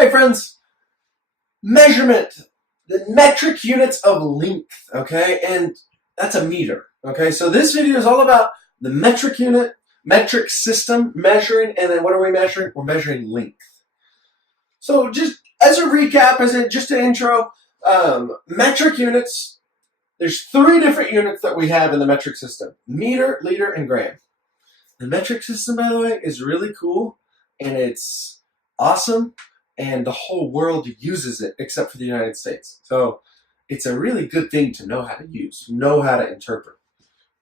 Hey friends, measurement, the metric units of length, okay? And that's a meter, okay? So this video is all about the metric unit, metric system, measuring, and then what are we measuring? We're measuring length. So just as a recap, just an intro, metric units, there's 3 different units that we have in the metric system: meter, liter, and gram. The metric system, by the way, is really cool, and it's awesome, and the whole world uses it except for the United States. So it's a really good thing to know how to use, know how to interpret,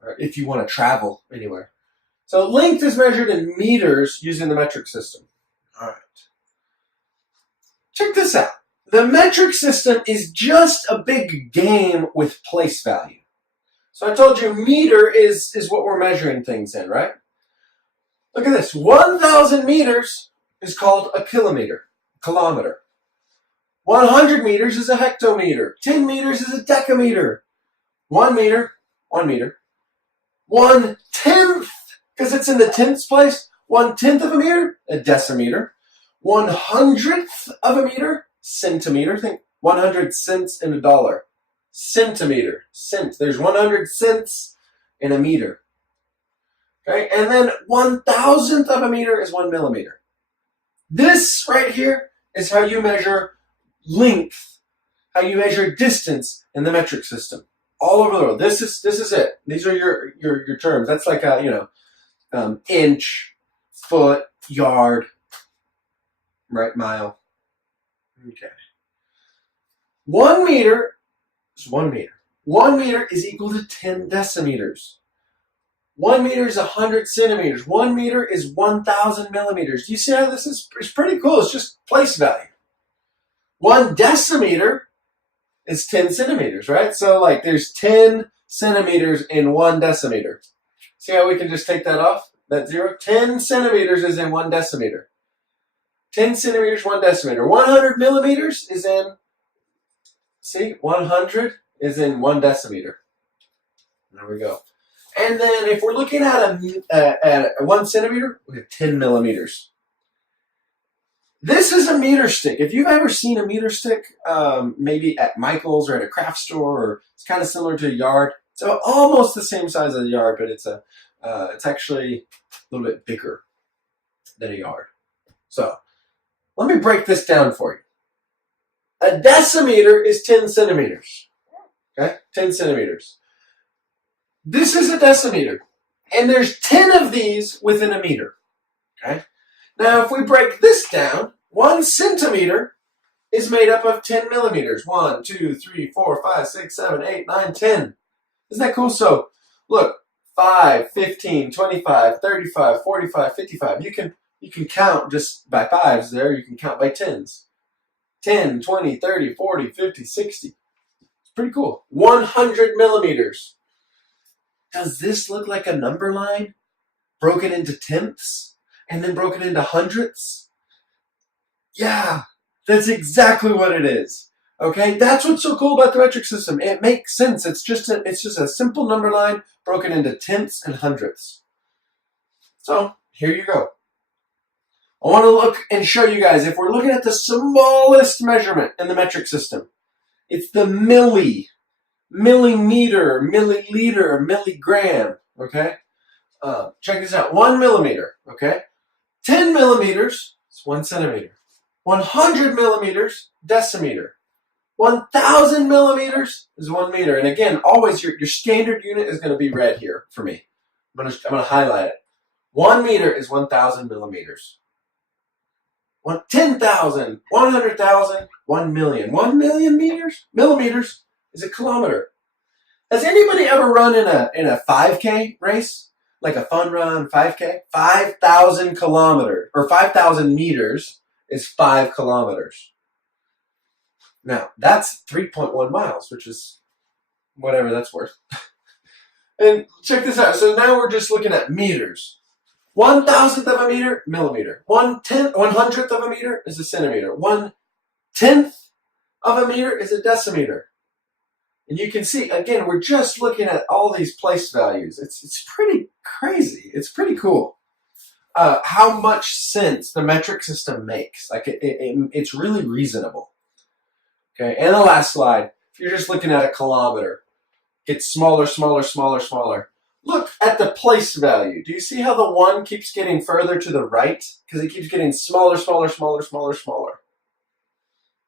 right, if you want to travel anywhere. So length is measured in meters using the metric system. All right. Check this out. The metric system is just a big game with place value. So I told you meter is what we're measuring things in, right? Look at this. 1,000 meters is called a kilometer. 100 meters is a hectometer. 10 meters is a decameter. 1 meter, 1/10, because it's in the tenths place, 1/10 of a meter, a decimeter. 100th of a meter, centimeter. Think 100 cents in a dollar. Centimeter, cent. There's 100 cents in a meter. Okay, and then 1,000th of a meter is 1 millimeter. This right here is how you measure length, how you measure distance in the metric system. All over the world. This is it. These are your terms. That's like a inch, foot, yard, right, mile. Okay. 1 meter is 1 meter. 1 meter is equal to 10 decimeters. 1 meter is 100 centimeters. 1 meter is 1,000 millimeters. Do you see how this is? It's pretty cool. It's just place value. 1 decimeter is 10 centimeters, right? So like there's 10 centimeters in 1 decimeter. See how we can just take that off? That 0? 10 centimeters is in 1 decimeter. 10 centimeters, 1 decimeter. 100 millimeters is in, see, 100 is in 1 decimeter. There we go. And then if we're looking at a 1 centimeter, we have 10 millimeters. This is a meter stick. If you've ever seen a meter stick, maybe at Michael's or at a craft store, or it's kind of similar to a yard. It's almost the same size as a yard, but it's actually a little bit bigger than a yard. So let me break this down for you. A decimeter is 10 centimeters. Okay, 10 centimeters. This is a decimeter, and there's 10 of these within a meter. Okay. Now, if we break this down, 1 centimeter is made up of 10 millimeters. 1, 2, 3, 4, 5, 6, 7, 8, 9, 10. Isn't that cool? So, look, 5, 15, 25, 35, 45, 55. You can count just by 5s there. You can count by 10s. 10, 20, 30, 40, 50, 60. It's pretty cool. 100 millimeters. Does this look like a number line broken into tenths and then broken into hundredths? Yeah, that's exactly what it is. Okay, that's what's so cool about the metric system. It makes sense. It's just a simple number line broken into tenths and hundredths. So here you go. I want to look and show you guys, if we're looking at the smallest measurement in the metric system, it's the millimeter, milliliter, milligram, okay? Check this out. 1 millimeter, okay? 10 millimeters is 1 centimeter. 100 millimeters, decimeter. 1,000 millimeters is 1 meter. And again, always your standard unit is going to be red here for me. I'm going to highlight it. 1 meter is 1,000 millimeters. 10,000, 100,000, 1 million. 1 million millimeters is a kilometer. Has anybody ever run in a 5K race? Like a fun run, 5K? 5,000 kilometers, or 5,000 meters is 5 kilometers. Now, that's 3.1 miles, which is whatever that's worth. And check this out. So now we're just looking at meters. 1,000th of a meter, millimeter. 1/100th of a meter is a centimeter. 1/10th of a meter is a decimeter. And you can see, again, we're just looking at all these place values. It's pretty crazy. It's pretty cool. how much sense the metric system makes. Like it's really reasonable. Okay, and the last slide. If you're just looking at a kilometer, it's smaller, smaller, smaller, smaller. Look at the place value. Do you see how the 1 keeps getting further to the right? Because it keeps getting smaller, smaller, smaller, smaller, smaller.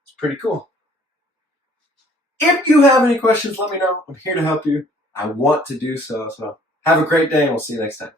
It's pretty cool. If you have any questions, let me know. I'm here to help you. I want to do so. So have a great day, and we'll see you next time.